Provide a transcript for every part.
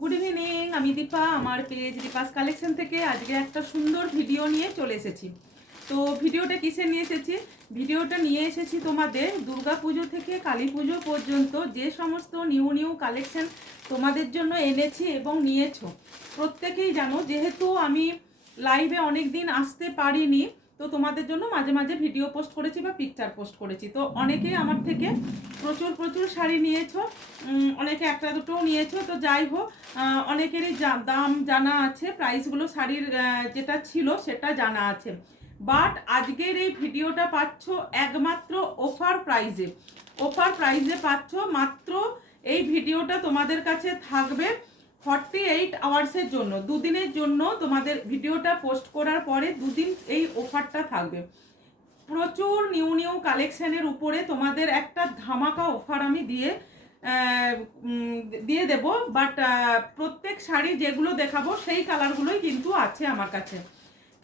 Good evening, আমি দীপা। আমার page Deepa's collection থেকে আজকে একটা সুন্দর ভিডিও নিয়ে চলে এসেছি। তো ভিডিওটা কিসে নিয়ে এসেছি? ভিডিওটা নিয়ে এসেছি তোমাদের দুর্গা পুজো থেকে কালী পুজো পর্যন্ত যে সমস্ত নিউ নিউ কালেকশন তোমাদের জন্য এনেছি এবং নিয়েছো। প্রত্যেকেই জানো, যেহেতু আমি লাইভে অনেক দিন আসতে পারিনি, তো তোমাদের জন্য মাঝে মাঝে ভিডিও পোস্ট করেছি বা পিকচার পোস্ট করেছি। তো অনেকেই আমার থেকে প্রচুর প্রচুর শাড়ি নিয়েছো, অনেকে একটা দুটোও নিয়েছো। তো যাই হোক, অনেকেরই দাম জানা আছে, প্রাইসগুলো শাড়ির যেটা ছিল সেটা জানা আছে। বাট আজকের এই ভিডিওটা পাচ্ছ একমাত্র অফার প্রাইজে। অফার প্রাইজে পাচ্ছ মাত্র। এই ভিডিওটা তোমাদের কাছে থাকবে 48 আওয়ার্সের জন্য, দুদিনের জন্য। তোমাদের ভিডিওটা পোস্ট করার পরে দুদিন এই অফারটা থাকবে। প্রচুর নিউ নিউ কালেকশনের উপরে তোমাদের একটা ধামাকা অফার আমি দিয়ে দেব। বাট প্রত্যেক শাড়ি যেগুলো দেখাবো সেই কালারগুলোই কিন্তু আছে আমার কাছে।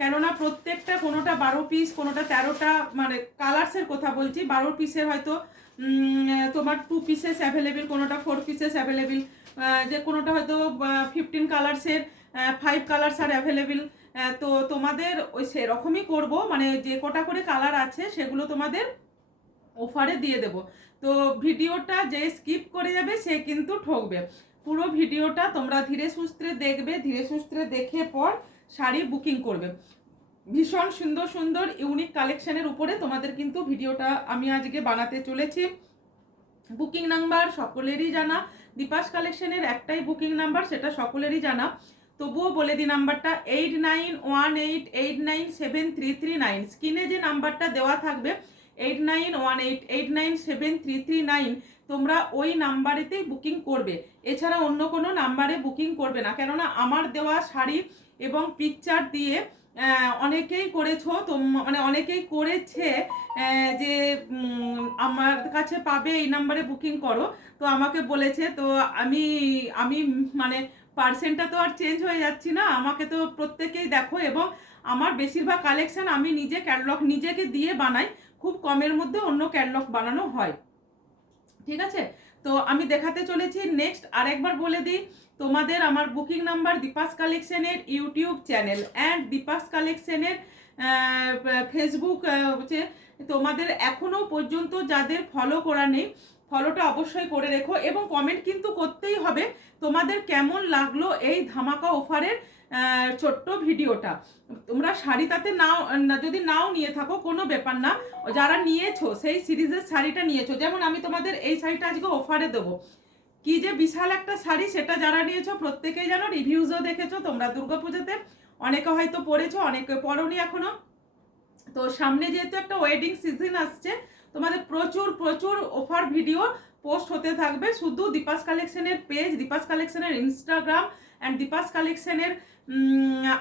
কেননা প্রত্যেকটা, কোনোটা 12 পিস, কোনোটা 13টা, মানে কালার্সের কথা বলছি। 12 পিসের হয়তো তোমার 2 পিসেস অ্যাভেলেবেল, কোনোটা 4 পিসেস অ্যাভেলেবেল, যে কোনোটা হয়তো 15 কালার্সের 5 কালার্স আর অ্যাভেলেবেল। তো তোমাদের ওই সেরকমই করব, মানে যে কটা করে কালার আছে সেগুলো তোমাদের অফারে দিয়ে দেব। তো ভিডিওটা যে স্কিপ করে যাবে সে কিন্তু ঠকবে। পুরো ভিডিওটা তোমরা ধীরে সুস্থে দেখবে, ধীরে সুস্থে দেখে পর শাড়ি বুকিং করবে। ভীষণ সুন্দর সুন্দর ইউনিক কালেকশনের উপরে তোমাদের কিন্তু ভিডিওটা আমি আজকে বানাতে চলেছি। বুকিং নাম্বার সকলেরই জানা, দীপাস কালেকশনের একটাই বুকিং নাম্বার, সেটা সকলেরই জানা। তবুও বলে দিই নাম্বারটা 8918897339। স্ক্রিনে যে নাম্বারটা দেওয়া থাকবে 8918897339, তোমরা ওই নাম্বারেতেই বুকিং করবে। এছাড়া অন্য কোনো নাম্বারে বুকিং করবে না, কেননা আমার দেওয়া শাড়ি এবং পিকচার দিয়ে অনেকেই করেছো, তো মানে অনেকেই করেছে যে আমার কাছে পাবে, এই নাম্বারে বুকিং করো। তো আমাকে বলেছে, তো আমি আমি মানে পার্সেন্টটা তো আর চেঞ্জ হয়ে যাচ্ছি না, আমাকে তো প্রত্যেকেই দেখো। এবং আমার বেশিরভাগ কালেকশন আমি নিজে ক্যাটালগ নিজেকে দিয়ে বানাই, খুব কমের মধ্যে অন্য ক্যাটালগ বানানো হয়। ঠিক আছে, তো আমি দেখাতে চলেছি। নেক্সট আরেকবার বলে দিই তোমাদের, আমার বুকিং নাম্বার দীপাস কালেকশনের ইউটিউব চ্যানেল অ্যান্ড দীপাস কালেকশনের ফেসবুক হচ্ছে। তোমাদের এখনো পর্যন্ত যাদের ফলো করা নেই, ফলোটা অবশ্যই করে রেখো এবং কমেন্ট কিন্তু করতেই হবে তোমাদের কেমন লাগলো এই ধামাকা অফারের ছোট্ট ভিডিওটা। তোমরা শাড়ি তাতে নাও, যদি নাও নিয়ে থাকো কোনো ব্যাপার না, যারা নিয়েছো সেই সিরিজের শাড়িটা নিয়েছো। যেমন আমি তোমাদের এই শাড়িটা আজকে অফারে দেবো। কি যে বিশাল একটা শাড়ি, সেটা যারা নিয়েছো প্রত্যেকেই জানো, রিভিউজও দেখেছো তোমরা দুর্গাপূজাতে। অনেকে হয়তো পরেছো, অনেকে পরনি এখনো। তো সামনে যেহেতু একটা ওয়েডিং সিজন আসছে, তোমাদের প্রচুর প্রচুর অফার ভিডিও পোস্ট হতে থাকবে। শুধু দীপাস কালেকশনের পেজ, দীপাস কালেকশনের ইনস্টাগ্রাম অ্যান্ড দীপাস কালেকশনের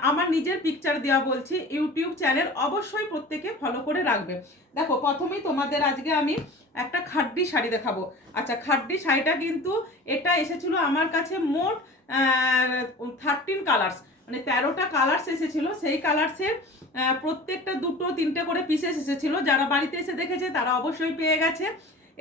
আমার নিজের পিকচার দেওয়া বলছি ইউটিউব চ্যানেল, অবশ্যই প্রত্যেকে ফলো করে রাখবে। দেখো, প্রথমেই তোমাদের আজকে আমি একটা খাড্ডি শাড়ি দেখাবো। আচ্ছা, খাড্ডি শাড়িটা কিন্তু এটা এসেছিল আমার কাছে মোট 13 কালার্স, মানে 13টা কালার্স এসেছিল। সেই কালার্সের প্রত্যেকটা 2-3টে করে পিসেস এসেছিল। যারা বাড়িতে এসে দেখেছে তারা অবশ্যই পেয়ে গেছে।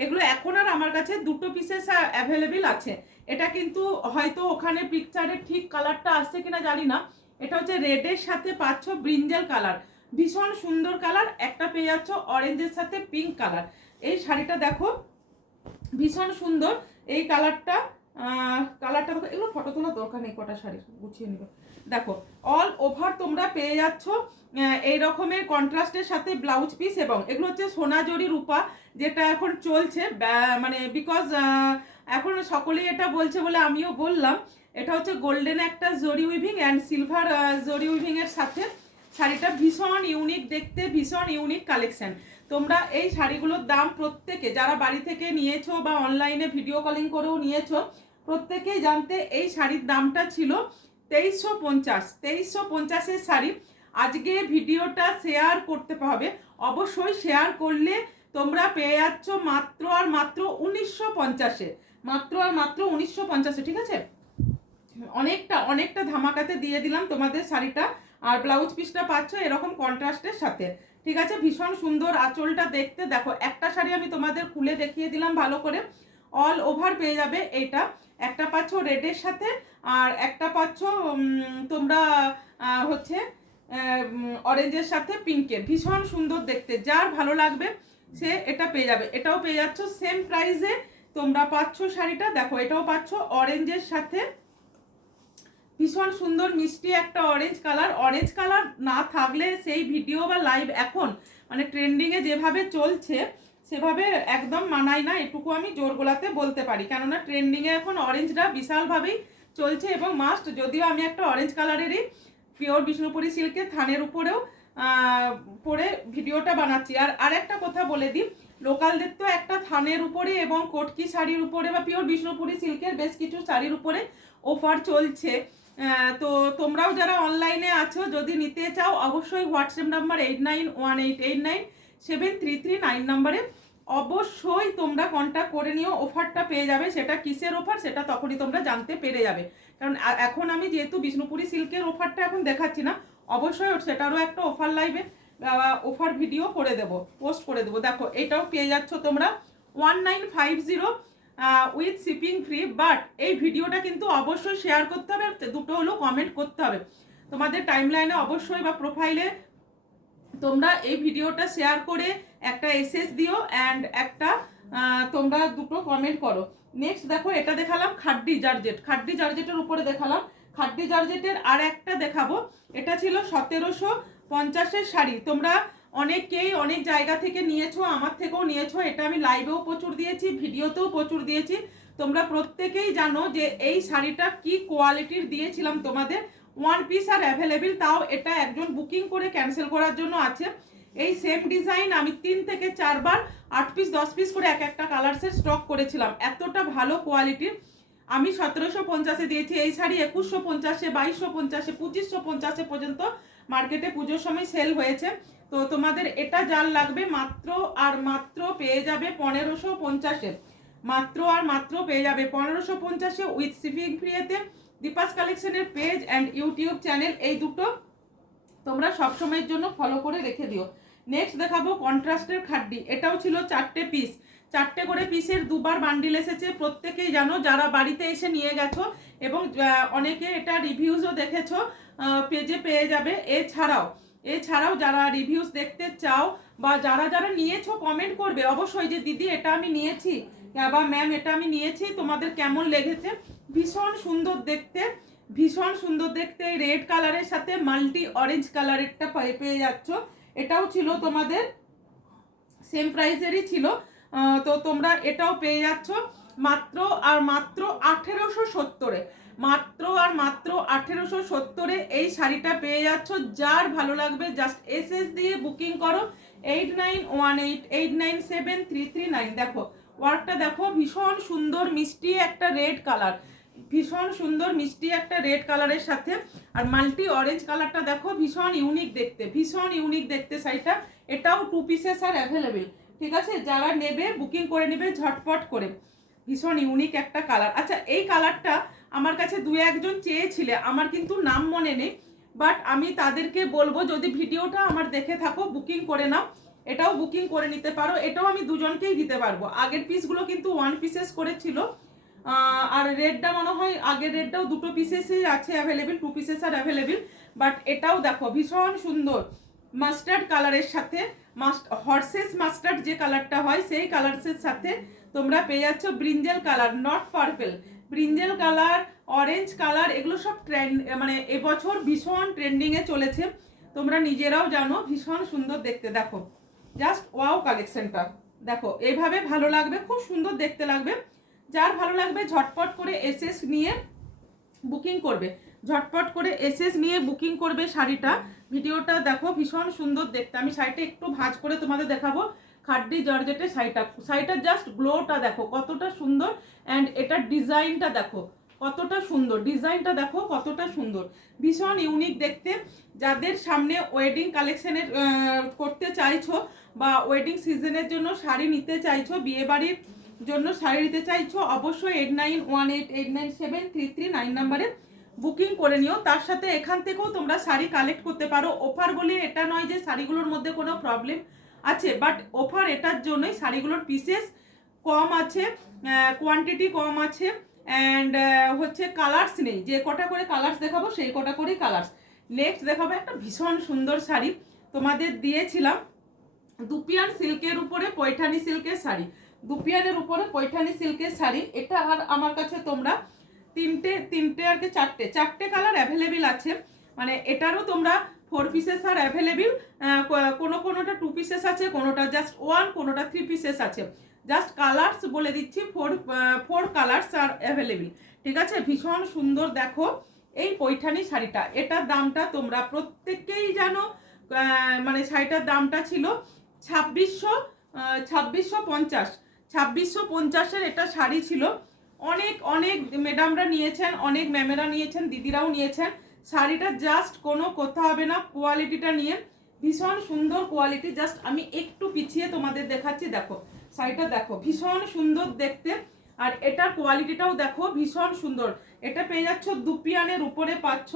এগুলো এখন আর আমার কাছে 2টো পিসেস অ্যাভেলেবেল আছে। এটা কিন্তু হয়তো ওখানে পিকচারে ঠিক কালারটা আসছে কিনা জানি না। এটা হচ্ছে রেডের সাথে পাচ্ছ ব্রিঞ্জাল কালার, ভীষণ সুন্দর কালার। একটা পেয়ে যাচ্ছ অরেঞ্জের সাথে পিঙ্ক কালার। এই শাড়িটা দেখো, ভীষণ সুন্দর এই কালারটা। কালারটা দেখো, এগুলো ফটো তোলার দরকার নেই, কটা শাড়ি গুছিয়ে নিবে। দেখো, অল ওভার তোমরা পেয়ে যাচ্ছ এই রকমের কন্ট্রাস্টের সাথে ব্লাউজ পিস। এবং এগুলো হচ্ছে সোনাজরি রূপা, যেটা এখন চলছে, মানে বিকজ এখন সকলেই এটা বলছে বলে আমিও বললাম। এটা হচ্ছে গোল্ডেন একটা জরি উইভিং অ্যান্ড সিলভার জরি উইভিং এর সাথে শাড়িটা ভীষণ ইউনিক দেখতে, ভীষণ ইউনিক কালেকশন। তোমরা এই শাড়িগুলোর দাম প্রত্যেকে যারা বাড়ি থেকে নিয়েছো বা অনলাইনে ভিডিও কলিং করেও নিয়েছো, প্রত্যেকেই জানতে এই শাড়ির দামটা ছিল 2350। 2350-এর শাড়ি আজকে ভিডিওটা শেয়ার করতে হবে। অবশ্যই শেয়ার করলে তোমরা পেয়ে যাচ্ছ মাত্র আর মাত্র 1950-এ, মাত্র আর মাত্র 1950-এ। ঠিক আছে, অনেকটা অনেকটা ধামাকাতে দিয়ে দিলাম তোমাদের শাড়িটা। আর ব্লাউজ পিসটা পাচ্ছ এরকম কন্ট্রাস্টের সাথে। ঠিক আছে, ভীষণ সুন্দর আঁচলটা দেখতে। দেখো, একটা শাড়ি আমি তোমাদের খুলে দেখিয়ে দিলাম ভালো করে। অল ওভার পেয়ে যাবে এইটা। একটা পাচ্ছ রেডের সাথে, আর একটা পাচ্ছ তোমরা হচ্ছে অরেঞ্জের সাথে পিঙ্কের। ভীষণ সুন্দর দেখতে, যার ভালো লাগবে সে এটা পেয়ে যাবে। এটাও পেয়ে যাচ্ছ সেম প্রাইসে, তোমরা পাচ্ছ শাড়িটা। দেখো এটাও পাচ্ছ অরেঞ্জের সাথে, ভীষণ সুন্দর মিষ্টি একটা অরেঞ্জ কালার। অরেঞ্জ কালার না থাকলে সেই ভিডিও বা লাইভ এখন মানে ট্রেন্ডিংয়ে যেভাবে চলছে সেভাবে একদম মানায় না, এটুকু আমি জোর গলাতে বলতে পারি। কেননা ট্রেন্ডিংয়ে এখন অরেঞ্জটা বিশালভাবেই চলছে এবং মাস্ট। যদিও আমি একটা অরেঞ্জ কালারেরই পিওর বিষ্ণুপুরি সিল্কের থানের উপরেও পরে ভিডিওটা বানাচ্ছি। আর একটা কথা বলে দিই, লোকালদের তো একটা থানের উপরে এবং কটকি শাড়ির উপরে বা পিওর বিষ্ণুপুরি সিল্কের বেশ কিছু শাড়ির উপরে অফার চলছে। তো তোমরাও যারা অনলাইনে আছো যদি নিতে চাও অবশ্যই হোয়াটসঅ্যাপ নাম্বার 8918897339 নাম্বারে অবশ্যই তোমরা কন্ট্যাক্ট করে নিও। অফারটা পেয়ে যাবে, সেটা কিসের অফার সেটা তখনই তোমরা জানতে পেরে যাবে। কারণ এখন আমি যেহেতু বিষ্ণুপুরি সিল্কের অফারটা এখন দেখাচ্ছি না, অবশ্যই সেটারও একটা অফার লাইভে অফার ভিডিও করে দেবো, পোস্ট করে দেবো। দেখো এটাও পেয়ে যাচ্ছ তোমরা 1950 উইথ শিপিং ফ্রি। বাট এই ভিডিওটা কিন্তু অবশ্যই শেয়ার করতে হবে, দুটো হলো কমেন্ট করতে হবে তোমাদের টাইমলাইনে অবশ্যই বা প্রোফাইলে। তোমরা এই ভিডিওটা শেয়ার করে একটা এসএস দিও অ্যান্ড একটা তোমরা দুটো কমেন্ট করো। নেক্সট দেখো এটা দেখালাম খাড্ডি জর্জেট, খাড্ডি জর্জেটের উপরে দেখালাম। খাড্ডি জর্জেটের আর একটা দেখাবো, এটা ছিল 1750-এর শাড়ি। তোমরা অনেকেই অনেক জায়গা থেকে নিয়েছো, আমার থেকেও নিয়েছো, এটা আমি লাইভেও প্রচুর দিয়েছি, ভিডিওতেও প্রচুর দিয়েছি। তোমরা প্রত্যেকেই জানো যে এই শাড়িটা কি কোয়ালিটির দিয়েছিলাম তোমাদের। ওয়ান পিস আর অ্যাভেলেবেল, তাও এটা একজন বুকিং করে ক্যান্সেল করার জন্য আছে। এই সেম ডিজাইন আমি 3 থেকে 4 বার 8 পিস 10 পিস করে এক একটা কালার্সের স্টক করেছিলাম। এতটা ভালো কোয়ালিটির। আমি 1750-এ দিয়েছি এই শাড়ি, 2150-এ, 2250-এ, 2550-এ পর্যন্ত মার্কেটে পুজোর সময় সেল হয়েছে। তো তোমাদের এটা যার লাগবে মাত্র আর মাত্র পেয়ে যাবে 1550-এ, মাত্র আর মাত্র পেয়ে যাবে 1550-এ উইথ শিপিং ফ্রিতে। দীপাস কালেকশনের পেজ অ্যান্ড ইউটিউব চ্যানেল এই দুটো তোমরা সবসময়ের জন্য ফলো করে রেখে দিও। নেক্সট দেখাবো কন্ট্রাস্টের খাড্ডি, এটাও ছিল 4টে পিস, 4টে করে পিসের 2বার বান্ডিল এসেছে। প্রত্যেকেই জানো যারা বাড়িতে এসে নিয়ে গেছো এবং অনেকে এটা রিভিউজও দেখেছো, পেজে পেয়ে যাবে। এছাড়াও যারা রিভিউজ দেখতে চাও বা যারা যারা নিয়েছো কমেন্ট করবে অবশ্যই যে দিদি এটা আমি নিয়েছি বা ম্যাম এটা আমি নিয়েছি, তোমাদের কেমন লেগেছে। ভীষণ সুন্দর দেখতে, ভীষণ সুন্দর দেখতে। রেড কালারের সাথে মাল্টি অরেঞ্জ কালারেরটা পেয়ে যাচ্ছ। এটাও ছিল তোমাদের সেম প্রাইসেরই ছিল। তো তোমরা এটাও পেয়ে যাচ্ছ মাত্র আর মাত্র 1870-এ, মাত্র আর মাত্র 1870-এ এই শাড়িটা পেয়ে যাচ্ছ। যার ভালো লাগবে জাস্ট এসএস দিয়ে বুকিং করো 8918897339। দেখো ওয়ার্কটা দেখো, ভীষণ সুন্দর মিষ্টি একটা রেড কালার, ভীষণ সুন্দর মিষ্টি একটা রেড কালারের সাথে আর মাল্টি অরেঞ্জ কালারটা দেখো, ভীষণ ইউনিক দেখতে, ভীষণ ইউনিক দেখতে শাড়িটা। এটাও 2 পিসেস আর অ্যাভেলেবেল, ঠিক আছে। যারা নেবে বুকিং করে নেবে ঝটপট করে, ভীষণ ইউনিক একটা কালার। আচ্ছা এই কালারটা আমার কাছে 2-1জন চেয়েছিলে, আমার কিন্তু নাম মনে নেই, বাট আমি তাদেরকে বলবো যদি ভিডিওটা আমার দেখে থাকো বুকিং করে নাও, এটাও বুকিং করে নিতে পারো। এটাও আমি 2জনকেই দিতে পারবো। আগের পিসগুলো কিন্তু 1 পিসেস করেছিল, আর রেডটা মনে হয় আগের রেডটাও 2 পিসেসই আছে অ্যাভেলেবেল, 2 পিসেস আর অ্যাভেলেবেল। বাট এটাও দেখো ভীষণ সুন্দর মাস্টার্ড কালারের সাথে, হর্সেস মাস্টার্ড যে কালারটা হয় সেই কালারসের সাথে তোমরা পেয়ে যাচ্ছ brinjal colour, not purple, brinjal colour, orange colour. এগুলো সব ট্রেন্ড মানে এবছর ভীষণ ট্রেন্ডিংয়ে চলেছে, তোমরা নিজেরাও জানো। ভীষণ সুন্দর দেখতে, দেখো জাস্ট ওয়াও কালেকশনটা দেখো, এইভাবে ভালো লাগবে, খুব সুন্দর দেখতে লাগবে। যার ভালো লাগবে ঝটপট করে এসএস নিয়ে বুকিং করবে, ঝটপট করে এসএস নিয়ে বুকিং করবে শাড়িটা। ভিডিওটা দেখো ভীষণ সুন্দর দেখতে। আমি শাড়িটা একটু ভাঁজ করে তোমাদের দেখাবো। খাড্ডি জর্জেটের শাড়িটার জাস্ট গ্লোটা দেখো কতটা সুন্দর, অ্যান্ড এটার ডিজাইনটা দেখো কতটা সুন্দর, ডিজাইনটা দেখো কতটা সুন্দর, ভীষণ ইউনিক দেখতে। যাদের সামনে ওয়েডিং কালেকশনের করতে চাইছো বা ওয়েডিং সিজনের জন্য শাড়ি নিতে চাইছো, বিয়েবাড়ির জন্য শাড়ি নিতে চাইছো, অবশ্যই 8918897339 নাম্বারে বুকিং করে নিও। তার সাথে এখান থেকেও তোমরা শাড়ি কালেক্ট করতে পারো। অফার বলে এটা নয় যে শাড়িগুলোর মধ্যে কোনো প্রবলেম আছে, বাট অফার এটার জন্যই শাড়িগুলোর পিসেস কম আছে, কোয়ান্টিটি কম আছে, অ্যান্ড হচ্ছে কালার্স নেই, যে কটা করে কালার্স দেখাবো সেই কটা করেই কালার্স। নেক্সট দেখাবো একটা ভীষণ সুন্দর শাড়ি, তোমাদের দিয়েছিলাম দুপিয়ান সিল্কের উপরে পৈঠানি সিল্কের শাড়ি, দুপিয়ানের উপরে পৈঠানি সিল্কের শাড়ি। এটা আর আমার কাছে তোমরা তিনটে আর কি চারটে কালার অ্যাভেলেবেল আছে, মানে এটারও তোমরা 4 পিসেস আর অ্যাভেলেবেল, কোনোটা 2 পিসেস আছে, কোনোটা জাস্ট 1, কোনোটা 3 পিসেস আছে। জাস্ট কালার্স বলে দিচ্ছি, 4 কালার্স আর অ্যাভেলেবেল, ঠিক আছে। ভীষণ সুন্দর দেখো এই পৈঠানি শাড়িটা, এটার দামটা তোমরা প্রত্যেকেই জানো, মানে শাড়িটার দামটা ছিল 2650। 2650-এর এটা শাড়ি ছিল। অনেক অনেক ম্যাডামরা নিয়েছেন, অনেক ম্যামেরা নিয়েছেন, দিদিরাও নিয়েছেন। শাড়িটা জাস্ট কোনো কথা হবে না, কোয়ালিটিটা নিয়ে ভীষণ সুন্দর কোয়ালিটি। জাস্ট আমি একটু পিছিয়ে তোমাদের দেখাচ্ছি, দেখো শাড়িটা দেখো ভীষণ সুন্দর দেখতে, আর এটার কোয়ালিটিটাও দেখো ভীষণ সুন্দর। এটা পেয়ে যাচ্ছ দুপিয়ানের উপরে, পাচ্ছ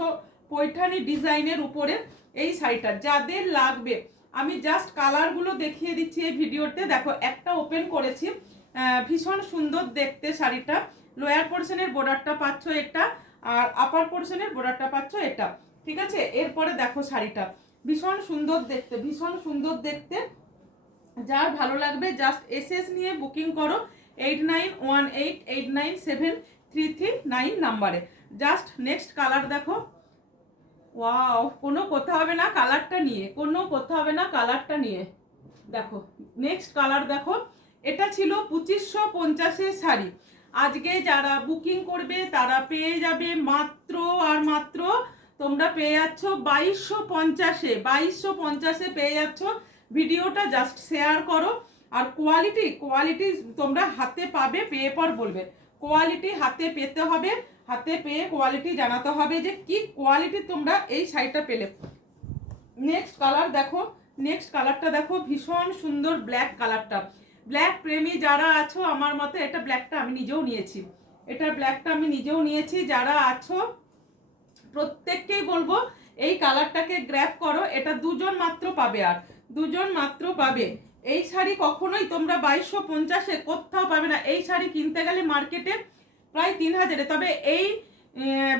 পৈঠানি ডিজাইনের উপরে এই শাড়িটা। যাদের লাগবে আমি জাস্ট কালারগুলো দেখিয়ে দিচ্ছি এই ভিডিওতে। দেখো একটা ওপেন করেছি, ভীষণ সুন্দর দেখতে শাড়িটা। লোয়ার পোর্শনের বর্ডারটা পাচ্ছ এটা, আর আপার পোর্শনের বর্ডারটা পাচ্ছ এটা, ঠিক আছে। এরপরে দেখো শাড়িটা ভীষণ সুন্দর দেখতে, ভীষণ সুন্দর দেখতে। যার ভালো লাগবে জাস্ট এসএস নিয়ে বুকিং করো 8918897339 নাম্বারে। জাস্ট নেক্সট কালার দেখো, ওয়াও, কোনো কথা হবে না কালারটা নিয়ে, কোনো কথা হবে না কালারটা নিয়ে। দেখো নেক্সট কালার দেখো, এটা ছিল 2550-এর শাড়ি। আজকে যারা বুকিং করবে তারা পেয়ে যাবে মাত্র আর মাত্র, তোমরা পেয়ে যাচ্ছ 2250-এ, 2250-এ পেয়ে যাচ্ছ। ভিডিওটা জাস্ট শেয়ার করো। আর কোয়ালিটি তোমরা হাতে পাবে, পেয়ে পর বলবে। কোয়ালিটি হাতে পেতে হবে, হাতে পেয়ে কোয়ালিটি জানাতে হবে যে কি কোয়ালিটি তোমরা এই শাড়িটা পেলে। নেক্সট কালার দেখো, নেক্সট কালারটা দেখো ভীষণ সুন্দর ব্ল্যাক কালারটা। ব্ল্যাক প্রেমী যারা আছো, আমার মতে এটা ব্ল্যাকটা আমি নিজেও নিয়েছি, এটার ব্ল্যাকটা আমি নিজেও নিয়েছি। যারা আছো প্রত্যেককেই বলবো এই কালারটাকে গ্র্যাব করো। এটা দুজন মাত্র পাবে, আর দুজন মাত্র পাবে। এই শাড়ি কখনোই তোমরা 2250-এ কোথাও পাবে না। এই শাড়ি কিনতে গেলে মার্কেটে প্রায় 3000-এ। তবে এই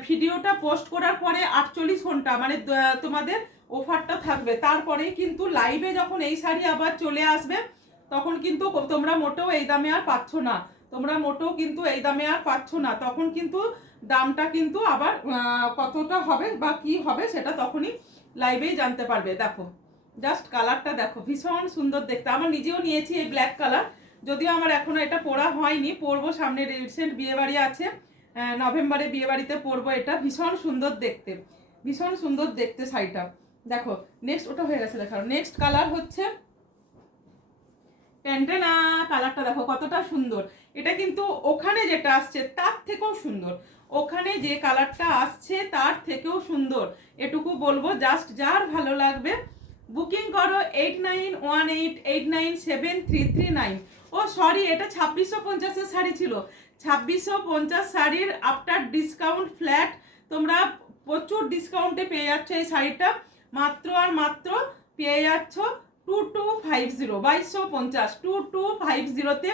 ভিডিওটা পোস্ট করার পরে 48 ঘন্টা মানে তোমাদের অফারটা থাকবে, তারপরেই কিন্তু লাইভে যখন এই শাড়ি আবার চলে আসবে তখন কিন্তু তোমরা মোটেও এই দামে আর পাচ্ছ না, তোমরা মোটেও কিন্তু এই দামে আর পাচ্ছ না। তখন কিন্তু দামটা কিন্তু আবার কতটা হবে বা কি হবে সেটা তখনই লাইভেই জানতে পারবে। দেখো জাস্ট কালারটা দেখো ভীষণ সুন্দর দেখতে। আমার নিজেও নিয়েছি এই ব্ল্যাক কালার, যদিও আমার এখনো এটা পরা হয়নি, পরবো সামনে। রিসেন্ট বিয়েবাড়ি আছে, নভেম্বরে বিয়েবাড়িতে পরবো। এটা ভীষণ সুন্দর দেখতে, ভীষণ সুন্দর দেখতে শাড়িটা। দেখো নেক্সট, ওটা হয়ে গেছে দেখার। নেক্সট কালার হচ্ছে প্যান্টেনা, কালারটা দেখো কতটা সুন্দর। এটা কিন্তু ওখানে যেটা আসছে তার থেকেও সুন্দর, ওখানে যে কালারটা আসছে তার থেকেও সুন্দর, এটুকু বলবো। জাস্ট যার ভালো লাগবে বুকিং করো 8918897339। ও সরি, এটা 2650-এর শাড়ি ছিল। 2650 শাড়ির আফটার ডিসকাউন্ট ফ্ল্যাট তোমরা প্রচুর ডিসকাউন্টে পেয়ে যাচ্ছ এই শাড়িটা। মাত্র আর মাত্র পেয়ে যাচ্ছ 2250, 2250, 2250-তে।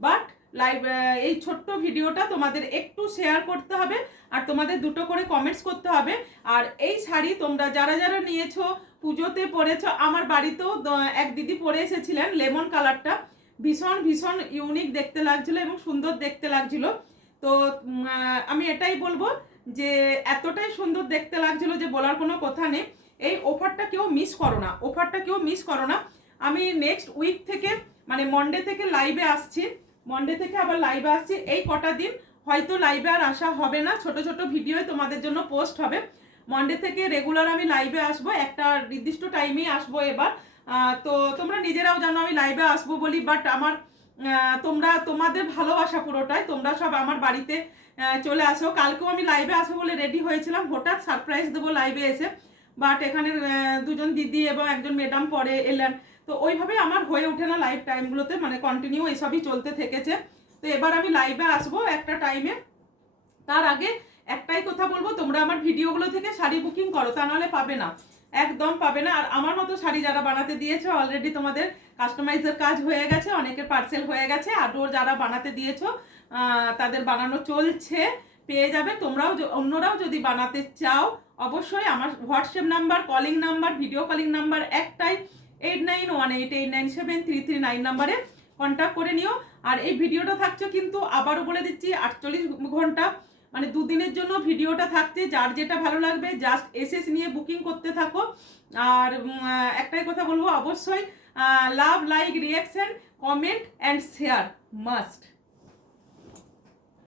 বাট লাইভ এই ছোট্ট ভিডিওটা তোমাদের একটু শেয়ার করতে হবে, আর তোমাদের দুটো করে কমেন্টস করতে হবে। আর এই শাড়ি তোমরা যারা যারা নিয়েছো, পুজোতে পরেছো, আমার বাড়িতেও এক দিদি পরে এসেছিলেন লেমন কালারটা, ভীষণ ভীষণ ইউনিক দেখতে লাগছিল এবং সুন্দর দেখতে লাগছিল। তো আমি এটাই বলবো যে এতটাই সুন্দর দেখতে লাগছিল যে বলার কোনো কথা নেই। এই অফারটা কেউ মিস করো না, অফারটা কেউ মিস করো না। আমি নেক্সট উইক থেকে মানে মন্ডে থেকে লাইভে আসছি, মন্ডে থেকে আবার লাইভে আসছি। এই কটা দিন হয়তো লাইভে আর আসা হবে না, ছোট ছোট ভিডিও তোমাদের জন্য পোস্ট হবে। মন্ডে থেকে রেগুলার আমি লাইভে আসবো, একটা নির্দিষ্ট টাইমেই আসবো এবার। তো তোমরা নিজেরাও জানো আমি লাইভে আসবো বলি, বাট আমার তোমাদের ভালোবাসা পুরোটাই, তোমরা সব আমার বাড়িতে চলে আসো। কালকেও আমি লাইভে আসবো বলে রেডি হয়েছিলাম, হঠাৎ সারপ্রাইজ দেবো লাইভে এসে, বাট এখানে দুজন দিদি এবং একজন ম্যাডাম পরে এলেন, তো ওইভাবে আমার হয়ে ওঠে না লাইভ টাইমগুলোতে, মানে কন্টিনিউ এসবই চলতে থেকেছে। তো এবার আমি লাইভে আসবো একটা টাইমে। তার আগে একটাই কথা বলবো, তোমরা আমার ভিডিওগুলো থেকে শাড়ি বুকিং করো, তা নাহলে পাবে না, একদম পাবে না। আর আমার মতো শাড়ি যারা বানাতে দিয়েছো অলরেডি তোমাদের কাস্টমাইজের কাজ হয়ে গেছে, অনেকের পার্সেল হয়ে গেছে। আরও যারা বানাতে দিয়েছো তাদের বানানো চলছে, পেয়ে যাবে। তোমরাও অন্যরাও যদি বানাতে চাও অবশ্যই আমার WhatsApp number, calling number, video calling number একটাই, 8918897339 নাম্বারে কন্ট্যাক্ট করে নিও। আর এই ভিডিওটা থাকছে কিন্তু আবারও বলে দিচ্ছি 48 ঘন্টা, মানে দুদিনের জন্য ভিডিওটা থাকছে। যার যেটা ভালো লাগবে জাস্ট এসএস নিয়ে বুকিং করতে থাকো। আর একটাই কথা বলবো, অবশ্যই love, like, reaction, comment and share must.